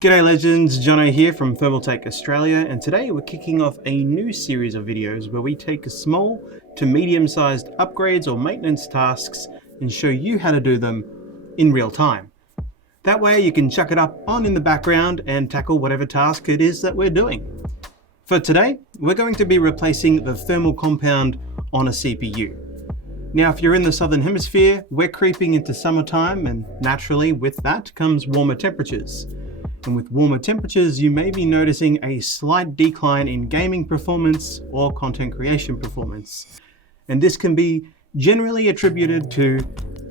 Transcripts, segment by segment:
G'day legends, Jono here from Thermaltake Australia, and today we're kicking off a new series of videos where we take small to medium-sized upgrades or maintenance tasks and show you how to do them in real time. That way you can chuck it up on in the background and tackle whatever task it is that we're doing. For today, we're going to be replacing the thermal compound on a CPU. Now, if you're in the Southern Hemisphere, we're creeping into summertime, and naturally with that comes warmer temperatures. And with warmer temperatures, you may be noticing a slight decline in gaming performance or content creation performance. And this can be generally attributed to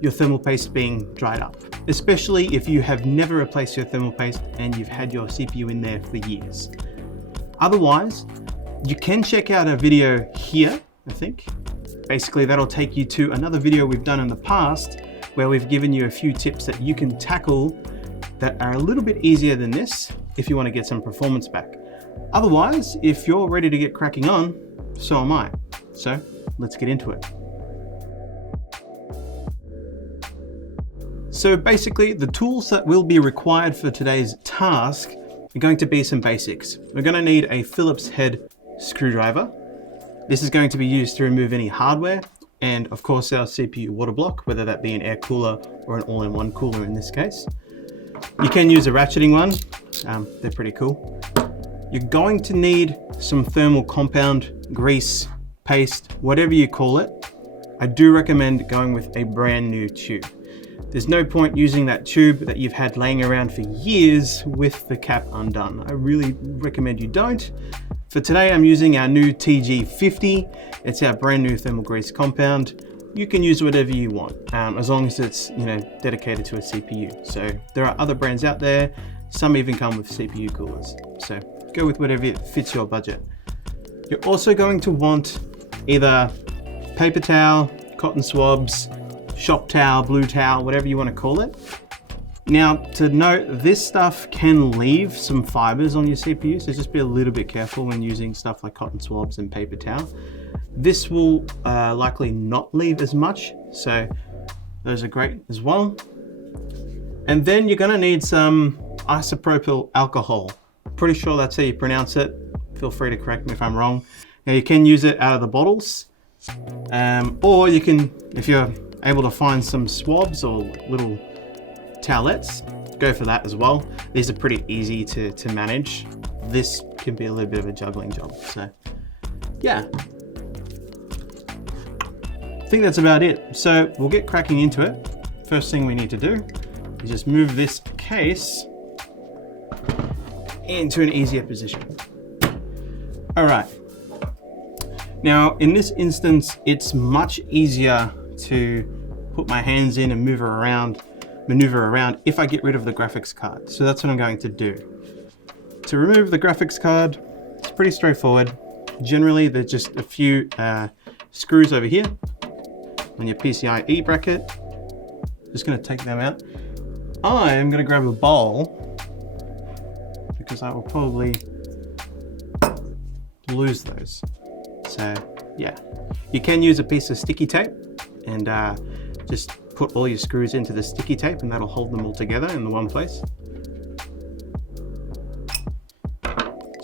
your thermal paste being dried up, especially if you have never replaced your thermal paste and you've had your CPU in there for years. Otherwise, you can check out a video here, I think. Basically, that'll take you to another video we've done in the past where we've given you a few tips that you can tackle that are a little bit easier than this if you want to get some performance back. Otherwise, if you're ready to get cracking on, so am I. So let's get into it. So basically, the tools that will be required for today's task are going to be some basics. We're going to need a Phillips head screwdriver. This is going to be used to remove any hardware and of course our CPU water block, whether that be an air cooler or an all-in-one cooler in this case. You can use a ratcheting one, they're pretty cool. You're going to need some thermal compound, grease, paste, whatever you call it. I do recommend going with a brand new tube. There's no point using that tube that you've had laying around for years with the cap undone. I really recommend you don't. For today, I'm using our new TG50. It's our brand new thermal grease compound. You can use whatever you want, as long as it's dedicated to a CPU. So there are other brands out there. Some even come with CPU coolers. So go with whatever fits your budget. You're also going to want either paper towel, cotton swabs, shop towel, blue towel, whatever you want to call it. Now, to note, this stuff can leave some fibers on your CPU, so just be a little bit careful when using stuff like cotton swabs and paper towel. This will likely not leave as much, so those are great as well. And then you're gonna need some isopropyl alcohol. Pretty sure that's how you pronounce it. Feel free to correct me if I'm wrong. Now you can use it out of the bottles, or you can, if you're able to find some swabs or little towelettes, go for that as well. These are pretty easy to manage. This can be a little bit of a juggling job, so yeah. I think that's about it. So we'll get cracking into it. First thing we need to do is just move this case into an easier position. All right. Now, in this instance, it's much easier to put my hands in and maneuver around if I get rid of the graphics card. So that's what I'm going to do. To remove the graphics card, it's pretty straightforward. Generally, there's just a few screws over here on your PCIe bracket. Just gonna take them out. I am gonna grab a bowl because I will probably lose those. So yeah, you can use a piece of sticky tape and just put all your screws into the sticky tape and that'll hold them all together in the one place.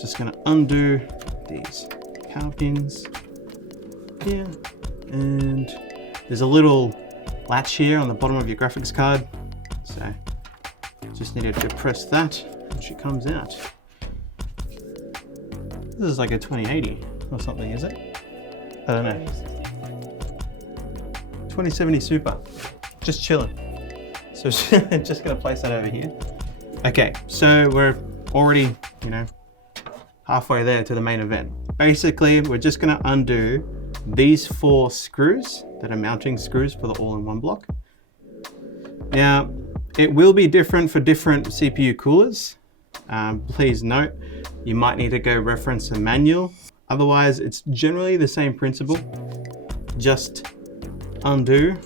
Just gonna undo these power pins here, and there's a little latch here on the bottom of your graphics card. So just needed to press that and she comes out. This is like a 2080 or something, is it? I don't know. 2070 Super. Just chilling. So just gonna place that over here. Okay, so we're already, halfway there to the main event. Basically, we're just gonna undo these 4 screws that are mounting screws for the all-in-one block. Now, it will be different for different CPU coolers. Please note, you might need to go reference a manual. Otherwise, it's generally the same principle. Just undo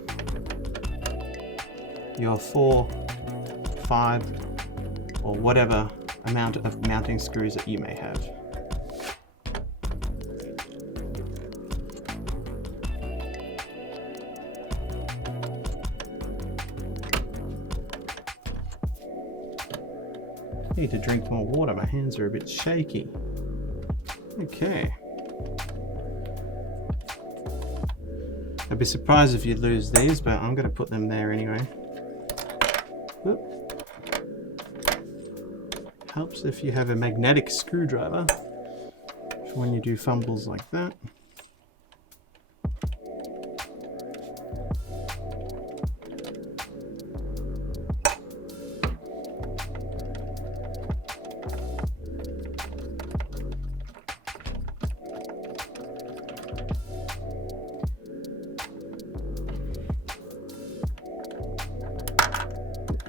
your 4, 5, or whatever amount of mounting screws that you may have. Need to drink more water, my hands are a bit shaky. Okay. I'd be surprised if you lose these, but I'm going to put them there anyway. Whoop. Helps if you have a magnetic screwdriver for when you do fumbles like that.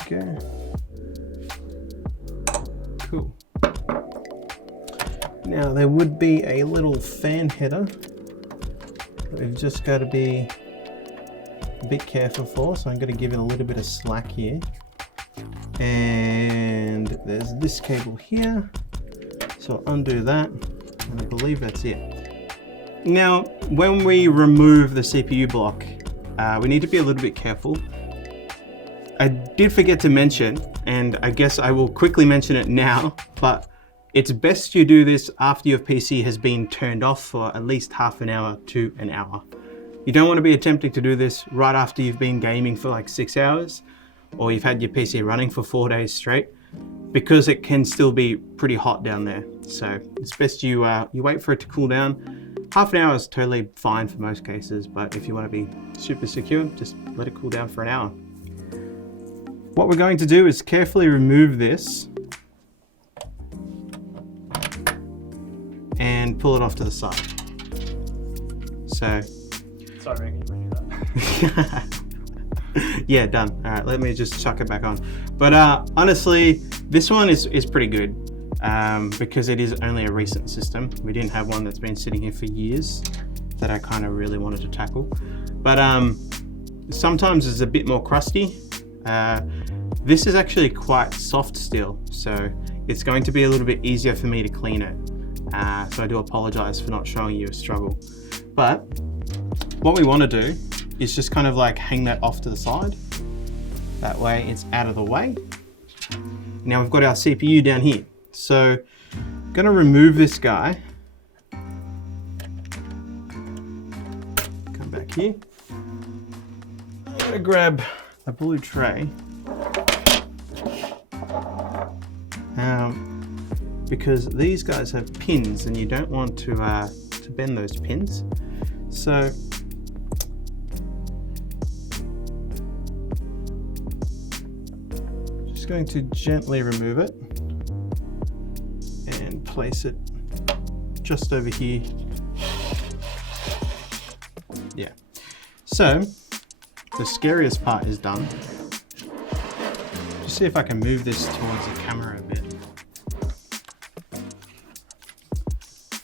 Go. Cool. Now there would be a little fan header that we've just got to be a bit careful for, so I'm going to give it a little bit of slack here. And there's this cable here, so I'll undo that, and I believe that's it. Now when we remove the CPU block, we need to be a little bit careful. I did forget to mention, and I guess I will quickly mention it now, but it's best you do this after your PC has been turned off for at least half an hour to an hour. You don't want to be attempting to do this right after you've been gaming for like 6 hours, or you've had your PC running for 4 days straight, because it can still be pretty hot down there. So it's best you wait for it to cool down. Half an hour is totally fine for most cases, but if you want to be super secure, just let it cool down for an hour. What we're going to do is carefully remove this and pull it off to the side. So, sorry, I can do that. yeah, done. All right, let me just chuck it back on. But honestly, this one is pretty good because it is only a recent system. We didn't have one that's been sitting here for years that I kind of really wanted to tackle. But sometimes it's a bit more crusty. This is actually quite soft still, so it's going to be a little bit easier for me to clean it. So I do apologize for not showing you a struggle. But what we want to do is just kind of like hang that off to the side. That way it's out of the way. Now we've got our CPU down here. So I'm going to remove this guy. Come back here. I'm going to grab a blue tray. Because these guys have pins and you don't want to bend those pins. So just going to gently remove it and place it just over here. Yeah. So the scariest part is done. Just see if I can move this towards the camera a bit.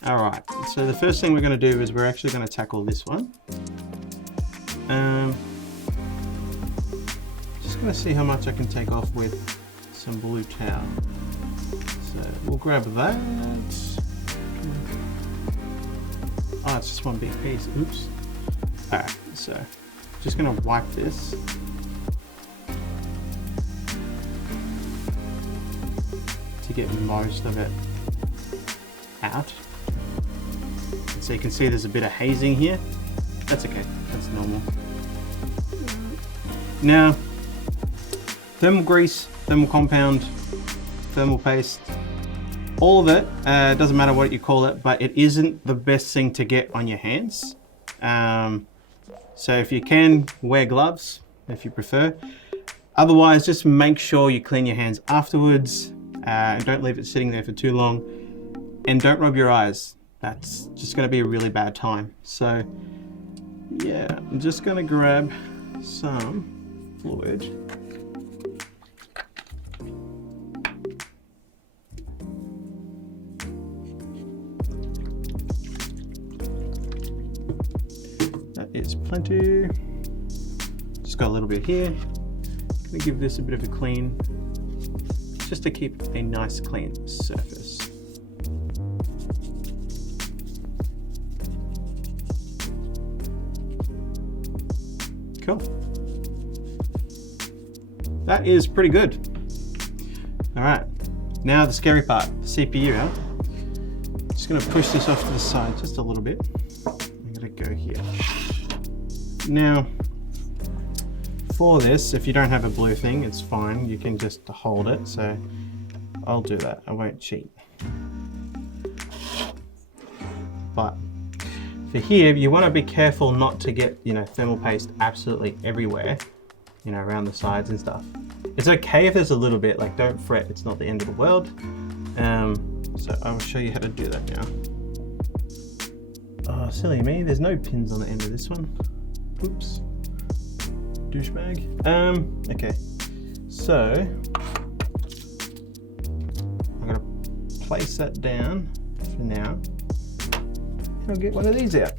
All right, so the first thing we're going to do is we're actually going to tackle this one. Just going to see how much I can take off with some blue towel. So we'll grab that. Oh, it's just one big piece. Oops. All right, so just going to wipe this. To get most of it out. So you can see there's a bit of hazing here. That's okay, that's normal. Now, thermal grease, thermal compound, thermal paste, all of it, doesn't matter what you call it, but it isn't the best thing to get on your hands. So if you can, wear gloves if you prefer. Otherwise, just make sure you clean your hands afterwards. Don't leave it sitting there for too long, and don't rub your eyes. That's just going to be a really bad time. So yeah, I'm just going to grab some fluid. That is plenty. Just got a little bit here. Going to give this a bit of a clean, just to keep a nice clean surface. Cool. That is pretty good. All right, Now the scary part, the CPU out. Just gonna push this off to the side just a little bit. I'm gonna go here. Now, for this, if you don't have a blue thing, it's fine. You can just hold it. So I'll do that. I won't cheat. But for here, you want to be careful not to get, thermal paste absolutely everywhere, around the sides and stuff. It's okay if there's a little bit, like don't fret, it's not the end of the world. So I will show you how to do that now. Oh, silly me, there's no pins on the end of this one. Oops. Douchebag. Okay. So I'm gonna place that down for now. I'll get one of these out.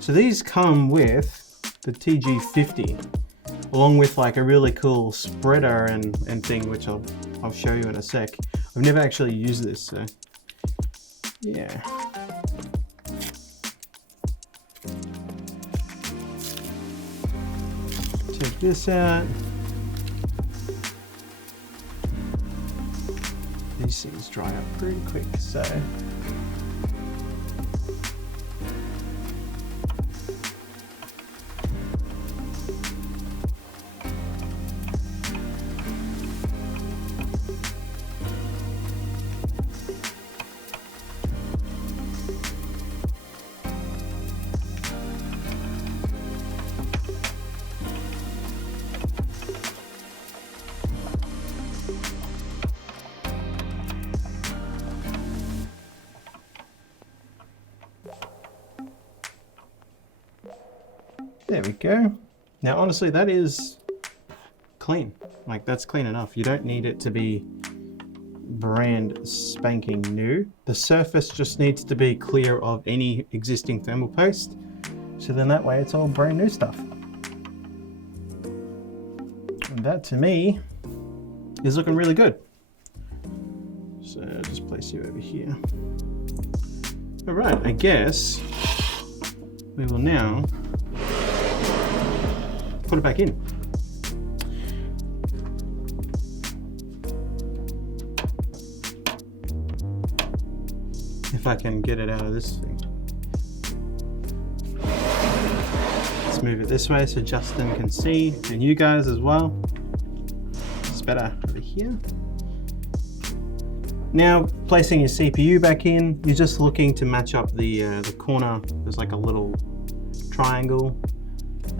So these come with the TG50, along with like a really cool spreader and thing, which I'll show you in a sec. I've never actually used this, so yeah. Take this out. These things dry up pretty quick, so there we go. Now, honestly, that is clean. Like, that's clean enough. You don't need it to be brand spanking new. The surface just needs to be clear of any existing thermal paste. So then that way it's all brand new stuff. And that to me is looking really good. So I'll just place you over here. All right, I guess we will now put it back in. If I can get it out of this thing. Let's move it this way so Justin can see, and you guys as well. It's better over here. Now, placing your CPU back in, you're just looking to match up the corner. There's like a little triangle,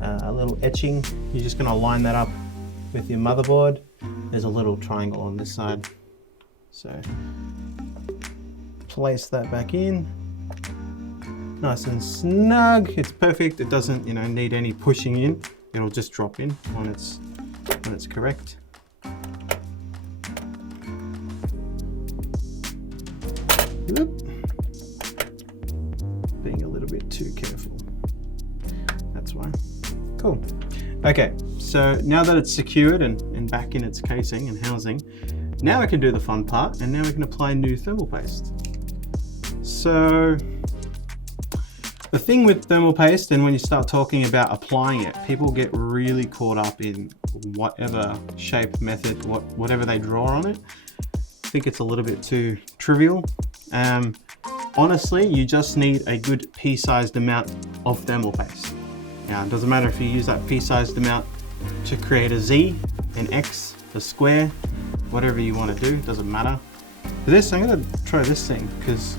a little etching. You're just going to line that up with your motherboard. There's a little triangle on this side. So place that back in. Nice and snug. It's perfect. It doesn't, need any pushing in. It'll just drop in when it's correct. Oop. Being a little bit too careful. That's why. Cool. Okay, so now that it's secured and back in its casing and housing, now I can do the fun part, and now we can apply new thermal paste. So the thing with thermal paste, and when you start talking about applying it, people get really caught up in whatever shape, method, whatever they draw on it. I think it's a little bit too trivial. Honestly, you just need a good pea-sized amount of thermal paste. Now, it doesn't matter if you use that pea-sized amount to create a Z, an X, a square, whatever you want to do, it doesn't matter. For this, I'm going to try this thing because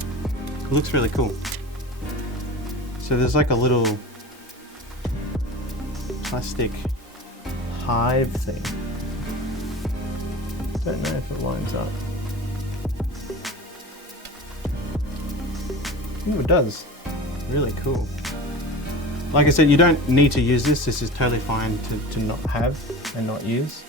it looks really cool. So there's like a little plastic hive thing. Don't know if it lines up. Ooh, it does. Really cool. Like I said, you don't need to use this. This is totally fine to not have and not use.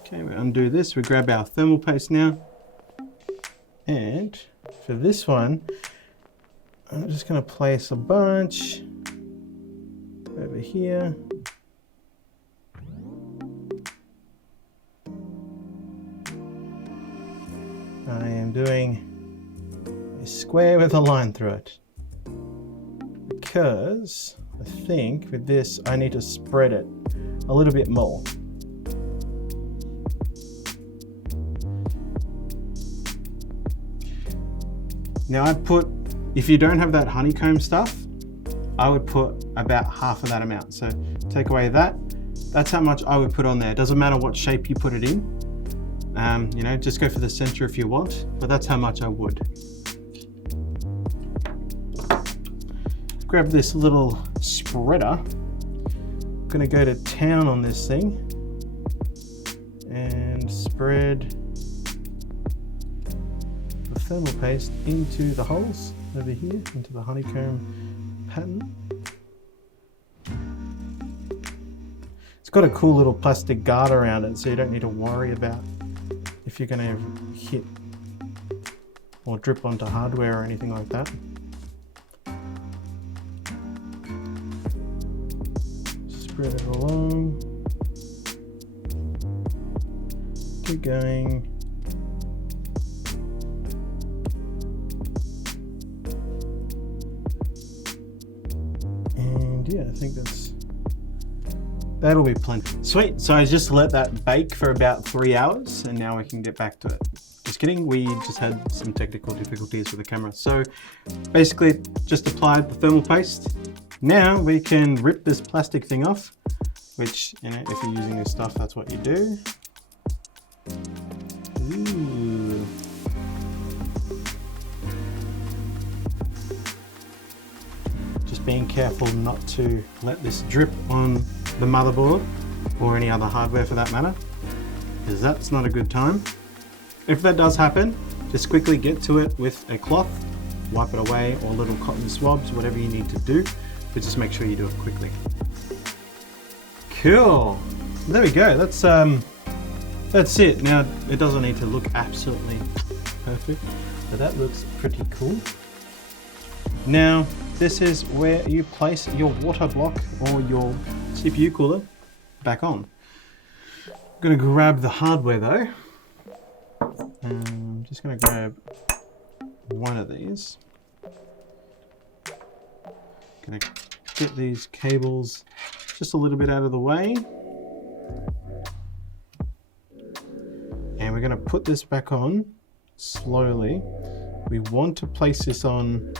Okay, we undo this. We grab our thermal paste now. And for this one, I'm just going to place a bunch over here. I am doing a square with a line through it because I think with this, I need to spread it a little bit more. Now I'd put, if you don't have that honeycomb stuff, I would put about half of that amount. So take away that, that's how much I would put on there. It doesn't matter what shape you put it in. You know, just go for the center if you want, but that's how much I would. Grab this little spreader. I'm gonna go to town on this thing and spread the thermal paste into the holes over here, into the honeycomb pattern. It's got a cool little plastic guard around it, so you don't need to worry about if you're going to hit or drip onto hardware or anything like that. Spread it along. Keep going. And yeah, I think that'll be plenty. Sweet, so I just let that bake for about 3 hours and now we can get back to it. Just kidding, we just had some technical difficulties with the camera. So basically just applied the thermal paste. Now we can rip this plastic thing off, which, you know, if you're using this stuff, that's what you do. Ooh. Just being careful not to let this drip on the motherboard or any other hardware for that matter, because that's not a good time. If that does happen, just quickly get to it with a cloth, wipe it away, or little cotton swabs, whatever you need to do, but just make sure you do it quickly. Cool, there we go, that's it. Now it doesn't need to look absolutely perfect, but that looks pretty cool. Now this is where you place your water block or your CPU cooler back on. I'm going to grab the hardware though. I'm just going to grab one of these. Going to get these cables just a little bit out of the way. And we're going to put this back on slowly. We want to place this on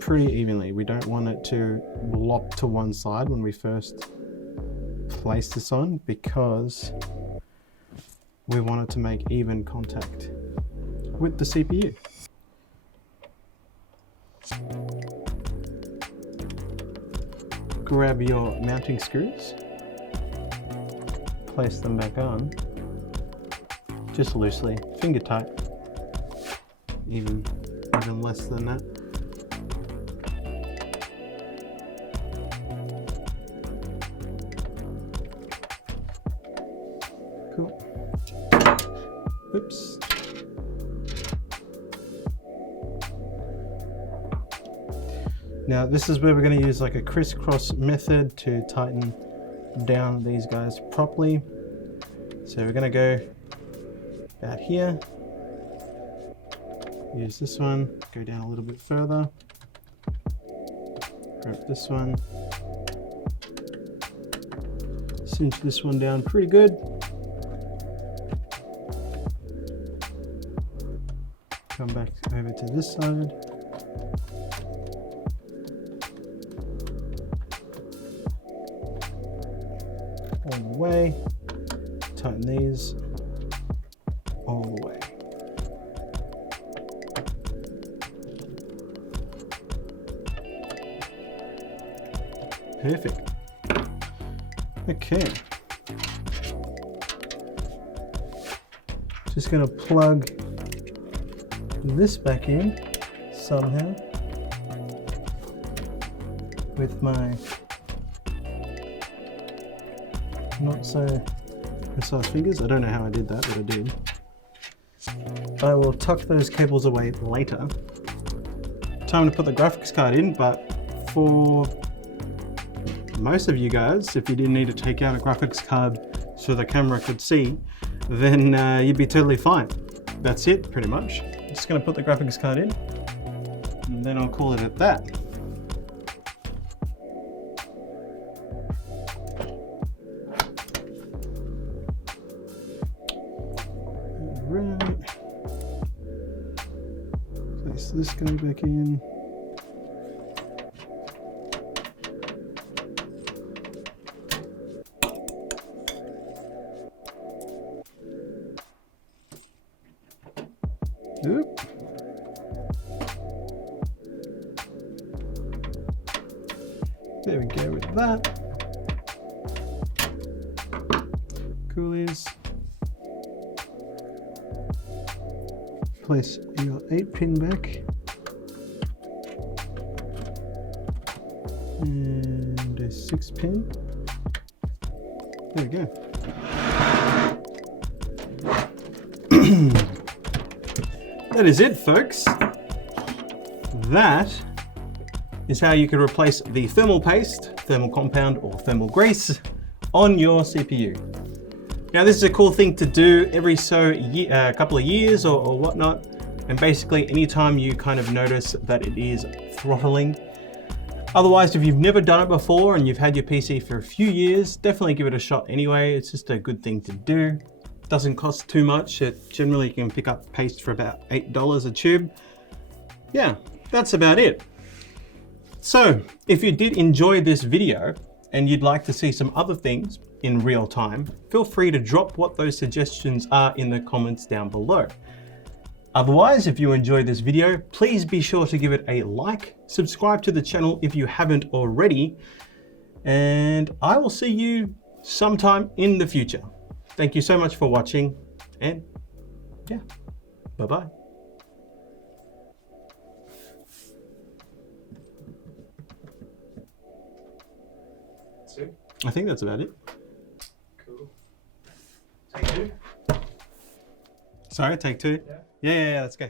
pretty evenly. We don't want it to lock to one side when we first place this on, because we want it to make even contact with the CPU. Grab your mounting screws, place them back on, just loosely, finger tight, even less than that. Cool. Oops. Now this is where we're going to use like a crisscross method to tighten down these guys properly. So we're going to go about here, use this one, go down a little bit further, grab this one, cinch this one down pretty good. Come back over to this side. All the way. Tighten these all the way. Perfect. Okay. Just going to plug this back in somehow with my not so precise fingers. I don't know how I did that, but I did. I will tuck those cables away later. Time to put the graphics card in, but for most of you guys, if you didn't need to take out a graphics card so the camera could see, then you'd be totally fine. That's it, pretty much. I'm just going to put the graphics card in, and then I'll call it at that. this go back in. Oop. There we go with that. Coolies. Place your 8-pin back. And a 6-pin. There we go. That is it, folks. That is how you can replace the thermal paste, thermal compound, or thermal grease on your CPU. Now, this is a cool thing to do every couple of years or whatnot. And basically, anytime you kind of notice that it is throttling. Otherwise, if you've never done it before and you've had your PC for a few years, definitely give it a shot anyway. It's just a good thing to do. Doesn't cost too much. It generally you can pick up paste for about $8 a tube. Yeah, that's about it. So if you did enjoy this video and you'd like to see some other things in real time, feel free to drop what those suggestions are in the comments down below. Otherwise, if you enjoyed this video, please be sure to give it a like, subscribe to the channel if you haven't already, and I will see you sometime in the future. Thank you so much for watching, and yeah, bye-bye. That's it? I think that's about it. Cool. Take 2? Sorry, take 2? Yeah. Yeah, let's go.